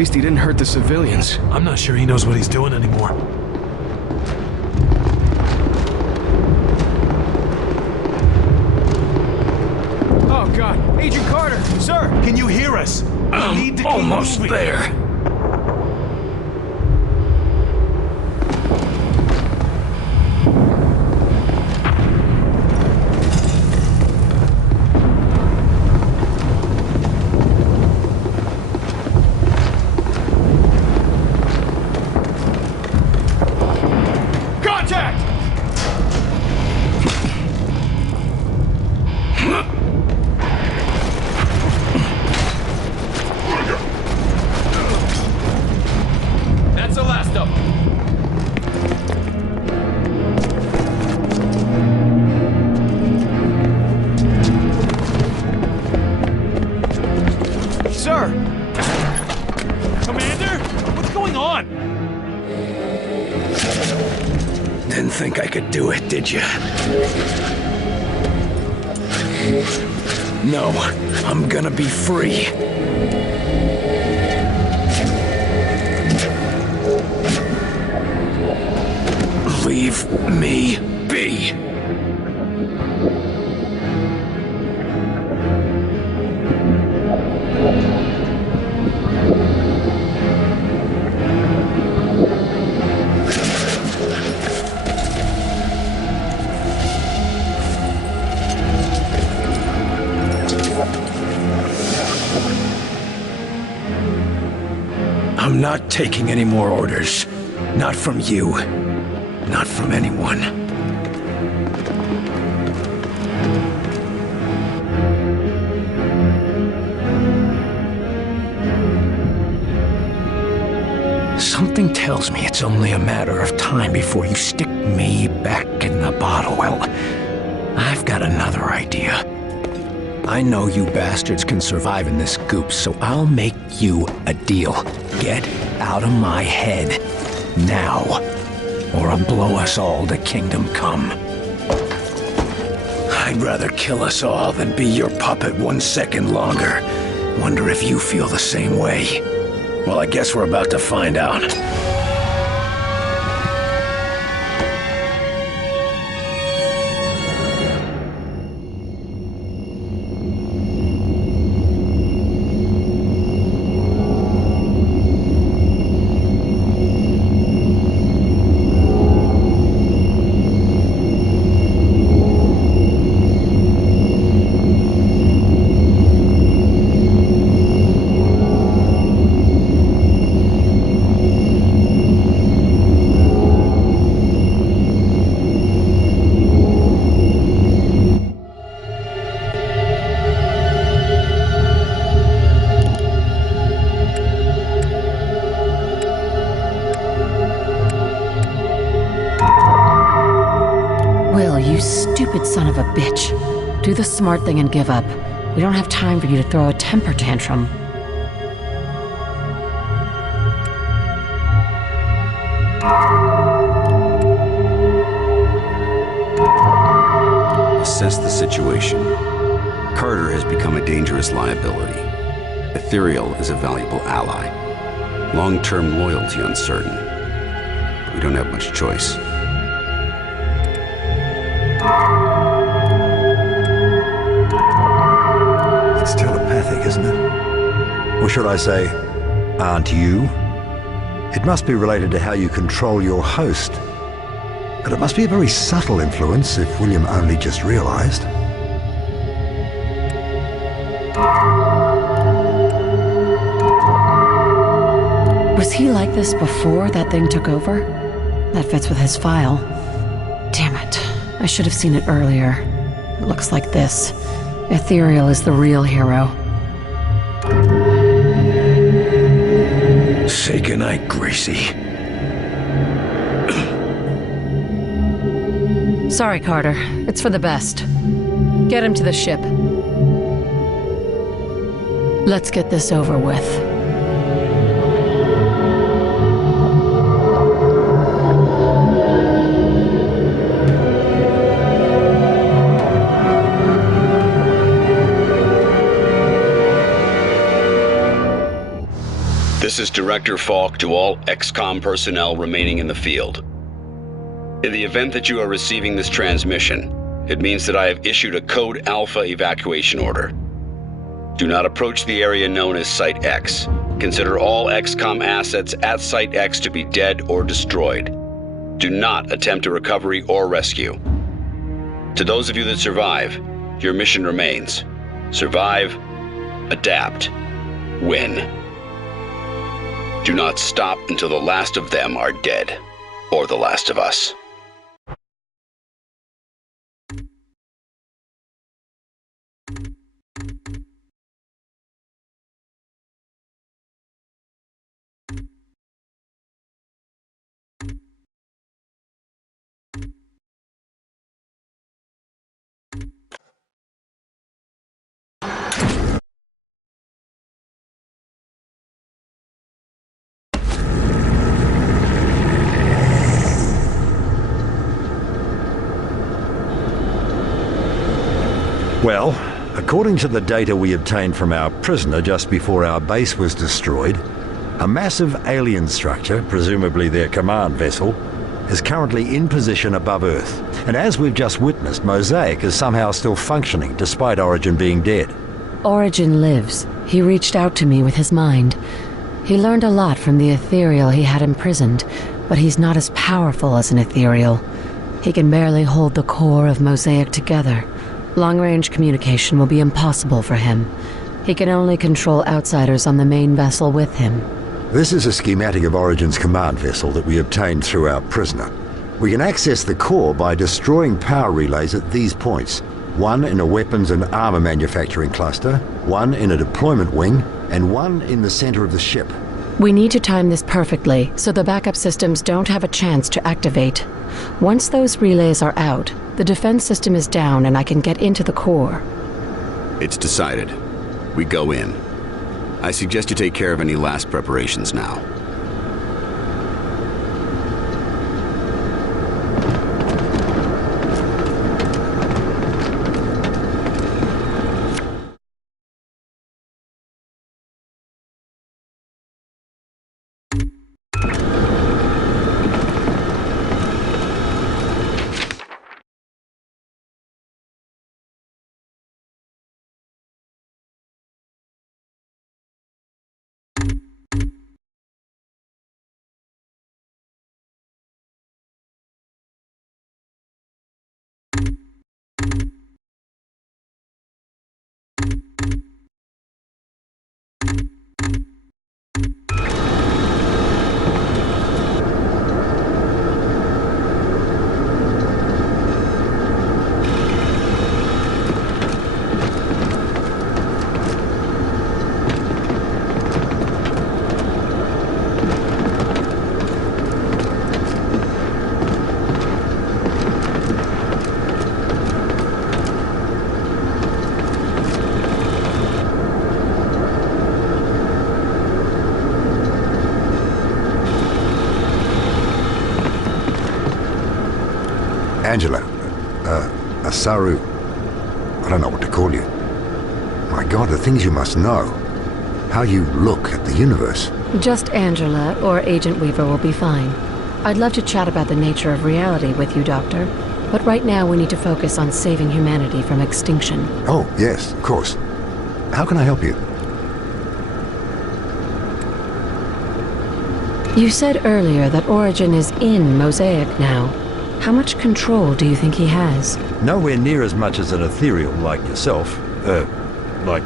least he didn't hurt the civilians. I'm not sure he knows what he's doing anymore. Oh, God. Agent Carter, sir! Can you hear us? We need to keep Almost moving. there. Didn't think I could do it, did you? No, I'm gonna be free. Leave me be. I'm not taking any more orders. Not from you. Not from anyone. Something tells me it's only a matter of time before you stick me back in the bottle. Well, I've got another idea. I know you bastards can survive in this goop, so I'll make you a deal. Get out of my head. Now. Or I'll blow us all to kingdom come. I'd rather kill us all than be your puppet 1 second longer. Wonder if you feel the same way. Well, I guess we're about to find out. Stupid son of a bitch. Do the smart thing and give up. We don't have time for you to throw a temper tantrum. Assess the situation. Carter has become a dangerous liability. Ethereal is a valuable ally. Long-term loyalty uncertain. But we don't have much choice. It's telepathic, isn't it? Or should I say, aren't you? It must be related to how you control your host. But it must be a very subtle influence if William only just realized. Was he like this before that thing took over? That fits with his file. Damn it. I should have seen it earlier. It looks like this. Ethereal is the real hero. Say goodnight, Gracie. Sorry, Carter. It's for the best. Get him to the ship. Let's get this over with. The This is Director Falk to all XCOM personnel remaining in the field. In the event that you are receiving this transmission, it means that I have issued a Code Alpha evacuation order. Do not approach the area known as Site X. Consider all XCOM assets at Site X to be dead or destroyed. Do not attempt a recovery or rescue. To those of you that survive, your mission remains. Survive, adapt, win. Do not stop until the last of them are dead, or the last of us. Well, according to the data we obtained from our prisoner just before our base was destroyed, a massive alien structure, presumably their command vessel, is currently in position above Earth. And as we've just witnessed, Mosaic is somehow still functioning despite Origin being dead. Origin lives. He reached out to me with his mind. He learned a lot from the ethereal he had imprisoned, but he's not as powerful as an ethereal. He can barely hold the core of Mosaic together. Long-range communication will be impossible for him. He can only control outsiders on the main vessel with him. This is a schematic of Origin's command vessel that we obtained through our prisoner. We can access the core by destroying power relays at these points. One in a weapons and armor manufacturing cluster, one in a deployment wing, and one in the center of the ship. We need to time this perfectly, so the backup systems don't have a chance to activate. Once those relays are out, the defense system is down and I can get into the core. It's decided. We go in. I suggest you take care of any last preparations now. Angela, Saru, I don't know what to call you. My God, the things you must know. How you look at the universe. Just Angela or Agent Weaver will be fine. I'd love to chat about the nature of reality with you, Doctor. But right now we need to focus on saving humanity from extinction. Oh, yes, of course. How can I help you? You said earlier that Origin is in Mosaic now. How much control do you think he has? Nowhere near as much as an ethereal like yourself. Like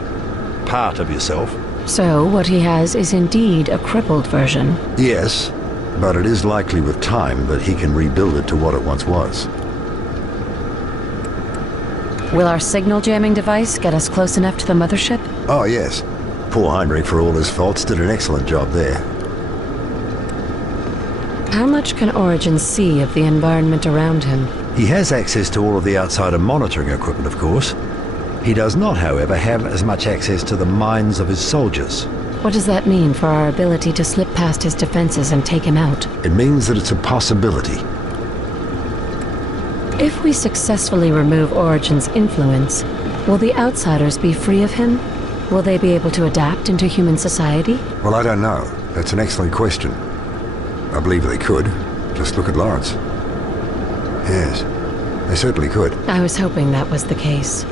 part of yourself. So what he has is indeed a crippled version. Yes, but it is likely with time that he can rebuild it to what it once was. Will our signal jamming device get us close enough to the mothership? Oh, yes. Poor Heinrich, for all his faults, did an excellent job there. How much can Origin see of the environment around him? He has access to all of the outsider monitoring equipment, of course. He does not, however, have as much access to the minds of his soldiers. What does that mean for our ability to slip past his defenses and take him out? It means that it's a possibility. If we successfully remove Origin's influence, will the outsiders be free of him? Will they be able to adapt into human society? Well, I don't know. That's an excellent question. I believe they could. Just look at Lawrence. Yes, they certainly could. I was hoping that was the case.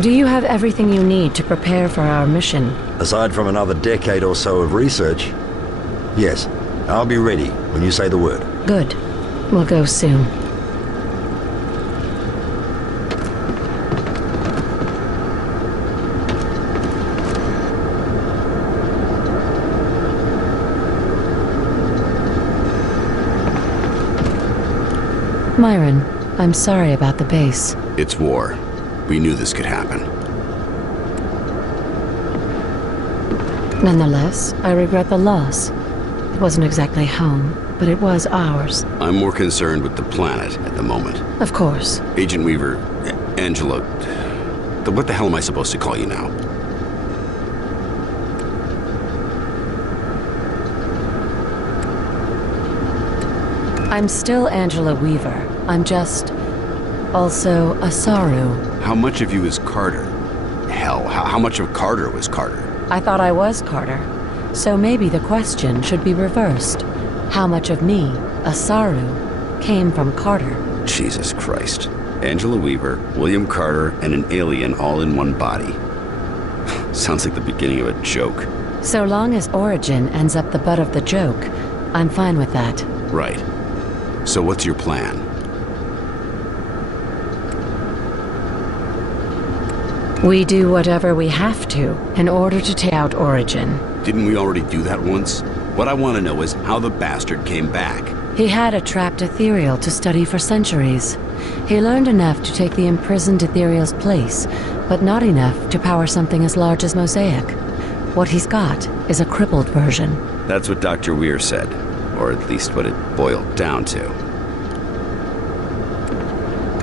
Do you have everything you need to prepare for our mission? Aside from another decade or so of research, yes, I'll be ready when you say the word. Good. We'll go soon. Marin, I'm sorry about the base. It's war. We knew this could happen. Nonetheless, I regret the loss. It wasn't exactly home, but it was ours. I'm more concerned with the planet at the moment. Of course. Agent Weaver, Angela... What the hell am I supposed to call you now? I'm still Angela Weaver. I'm just... also a Saru. How much of you is Carter? Hell, how much of Carter was Carter? I thought I was Carter. So maybe the question should be reversed. How much of me, a Saru, came from Carter? Jesus Christ. Angela Weaver, William Carter, and an alien all in one body. Sounds like the beginning of a joke. So long as origin ends up the butt of the joke, I'm fine with that. Right. So what's your plan? We do whatever we have to in order to take out Origin. Didn't we already do that once? What I want to know is how the bastard came back. He had a trapped ethereal to study for centuries. He learned enough to take the imprisoned ethereal's place, but not enough to power something as large as Mosaic. What he's got is a crippled version. That's what Dr. Weir said, or at least what it boiled down to.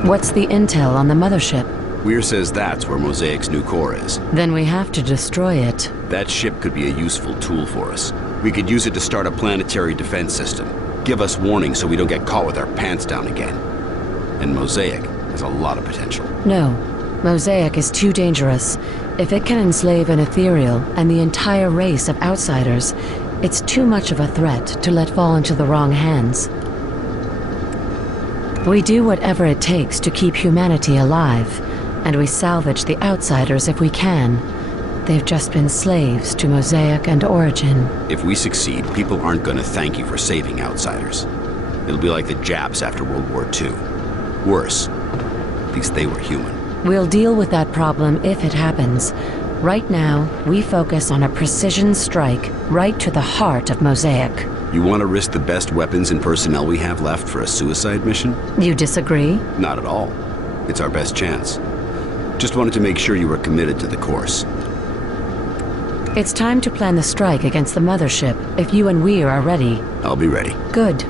What's the intel on the mothership? Weir says that's where Mosaic's new core is. Then we have to destroy it. That ship could be a useful tool for us. We could use it to start a planetary defense system. Give us warning so we don't get caught with our pants down again. And Mosaic has a lot of potential. No. Mosaic is too dangerous. If it can enslave an ethereal and the entire race of outsiders, it's too much of a threat to let fall into the wrong hands. We do whatever it takes to keep humanity alive, and we salvage the outsiders if we can. They've just been slaves to Mosaic and Origin. If we succeed, people aren't gonna thank you for saving outsiders. It'll be like the Japs after World War II. Worse. At least they were human. We'll deal with that problem if it happens. Right now, we focus on a precision strike right to the heart of Mosaic. You want to risk the best weapons and personnel we have left for a suicide mission? You disagree? Not at all. It's our best chance. Just wanted to make sure you were committed to the course. It's time to plan the strike against the mothership, if you and Weir are ready. I'll be ready. Good.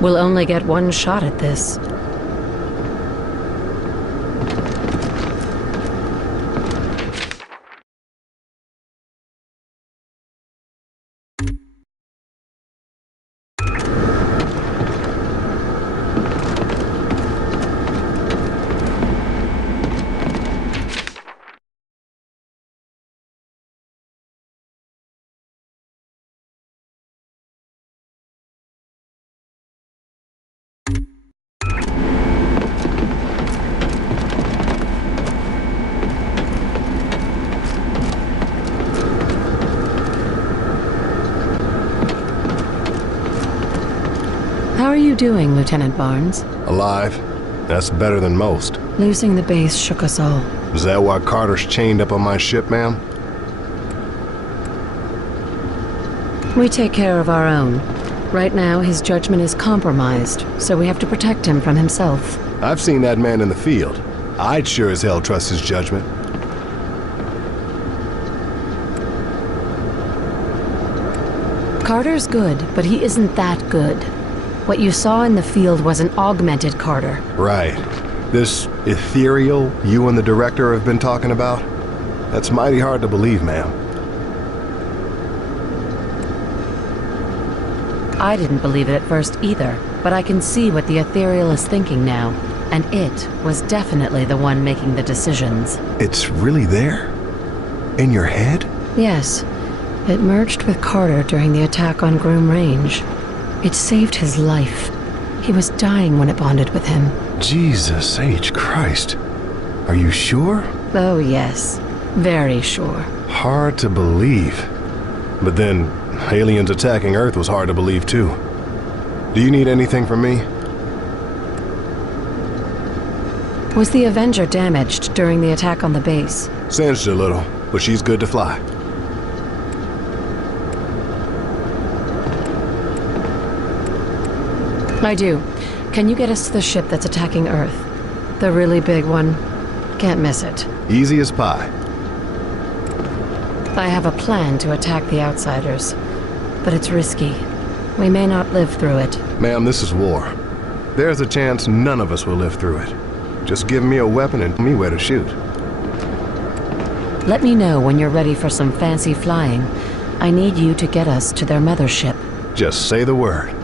We'll only get one shot at this. How are you doing, Lieutenant Barnes? Alive. That's better than most. Losing the base shook us all. Is that why Carter's chained up on my ship, ma'am? We take care of our own. Right now, his judgment is compromised, so we have to protect him from himself. I've seen that man in the field. I'd sure as hell trust his judgment. Carter's good, but he isn't that good. What you saw in the field was an augmented Carter. Right. This ethereal you and the director have been talking about? That's mighty hard to believe, ma'am. I didn't believe it at first either, but I can see what the ethereal is thinking now, and it was definitely the one making the decisions. It's really there? In your head? Yes. It merged with Carter during the attack on Groom Range. It saved his life. He was dying when it bonded with him. Jesus H. Christ. Are you sure? Oh, yes. Very sure. Hard to believe. But then, aliens attacking Earth was hard to believe too. Do you need anything from me? Was the Avenger damaged during the attack on the base? Singed a little, but she's good to fly. I do. Can you get us to the ship that's attacking Earth? The really big one. Can't miss it. Easy as pie. I have a plan to attack the Outsiders, but it's risky. We may not live through it. Ma'am, this is war. There's a chance none of us will live through it. Just give me a weapon and tell me where to shoot. Let me know when you're ready for some fancy flying. I need you to get us to their mothership. Just say the word.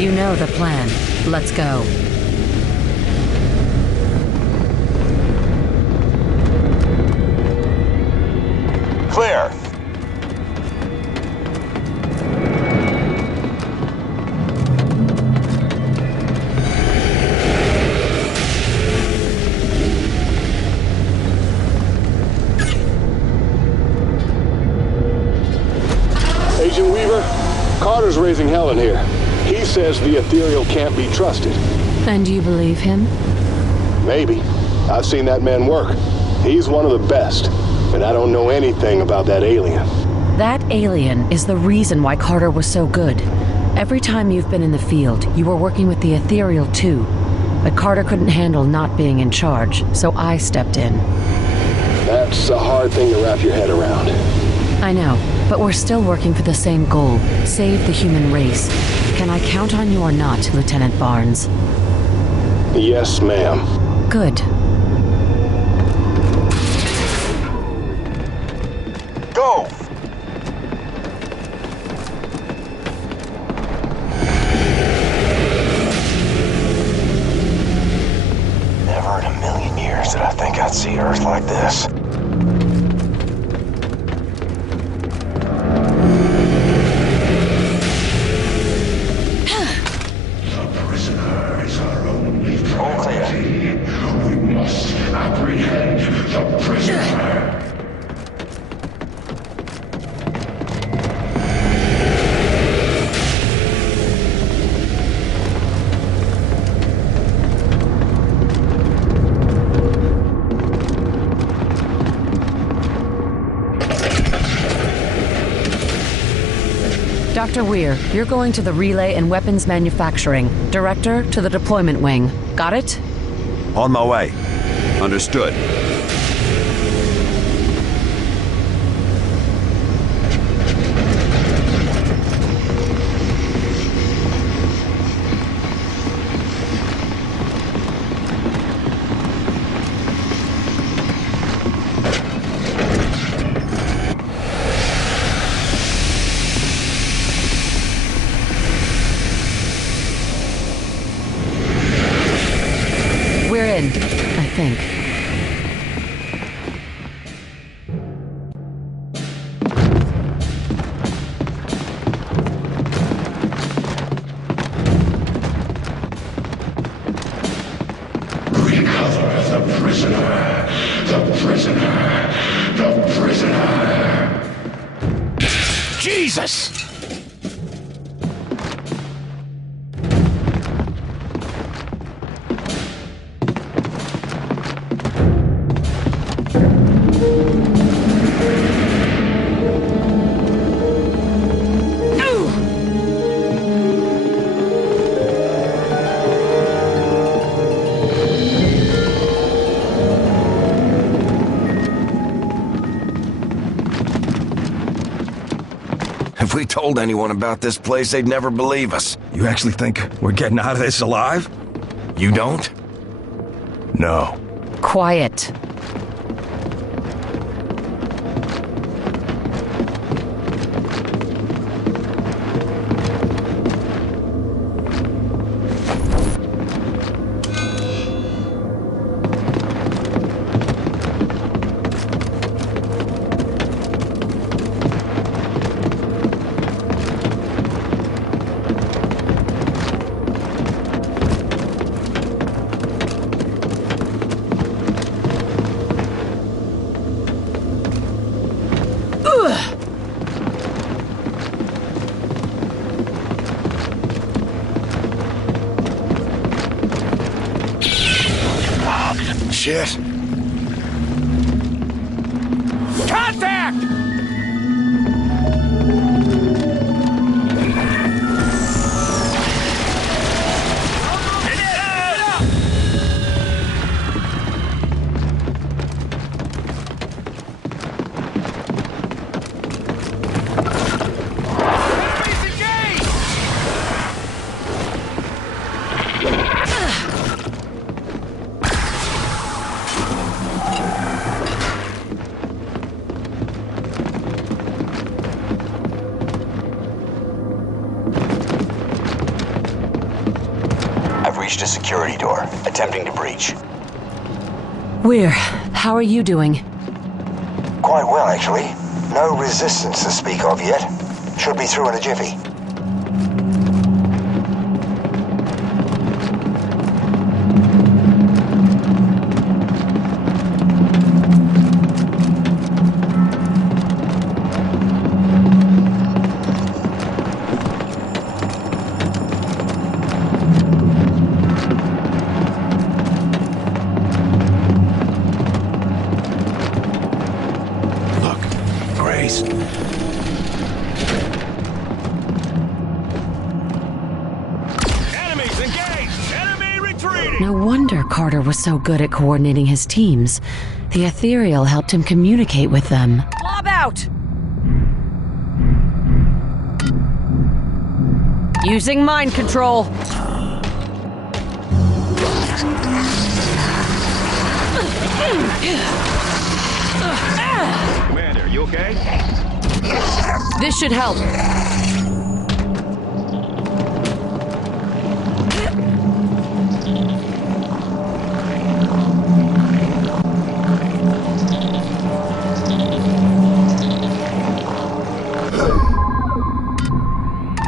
You know the plan. Let's go. Clear. Agent Weaver, Carter's raising hell in here. He says the ethereal can't be trusted. And you believe him? Maybe. I've seen that man work. He's one of the best. And I don't know anything about that alien. That alien is the reason why Carter was so good. Every time you've been in the field, you were working with the ethereal too. But Carter couldn't handle not being in charge, so I stepped in. That's a hard thing to wrap your head around. I know, but we're still working for the same goal, save the human race. Can I count on you or not, Lieutenant Barnes? Yes, ma'am. Good. Go! Never in a million years did I think I'd see Earth like this. Dr. Weir, you're going to the relay and weapons manufacturing. Director to the deployment wing. Got it? On my way. Understood. We're in, I think. Recover the prisoner! The prisoner! The prisoner! Jesus! If we told anyone about this place, they'd never believe us. You actually think we're getting out of this alive? You don't? No. Quiet. Shit. Contact! reached a security door, attempting to breach. Weir, how are you doing? Quite well, actually. No resistance to speak of yet. Should be through in a jiffy. No wonder Carter was so good at coordinating his teams. The ethereal helped him communicate with them. Lob out! Using mind control. Commander, you okay? This should help.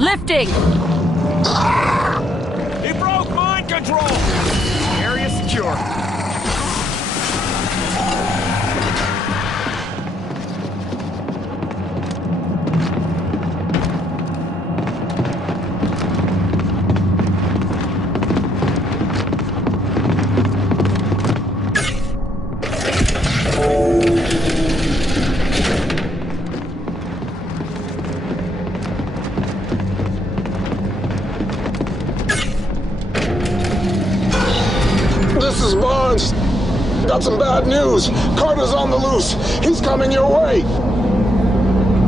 Lifting! He broke mind control! Area secure. This is Barnes. Got some bad news. Carter's on the loose. He's coming your way.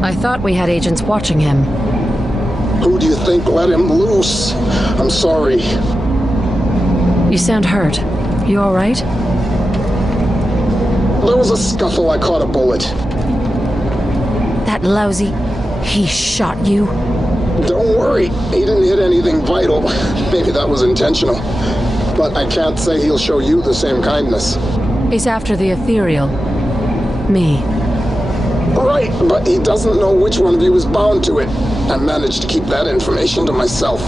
I thought we had agents watching him. Who do you think let him loose? I'm sorry. You sound hurt. You all right? There was a scuffle. I caught a bullet. That lousy... He shot you? Don't worry. He didn't hit anything vital. Maybe that was intentional. But I can't say he'll show you the same kindness. He's after the ethereal. Me. Right, but he doesn't know which one of you is bound to it. I managed to keep that information to myself.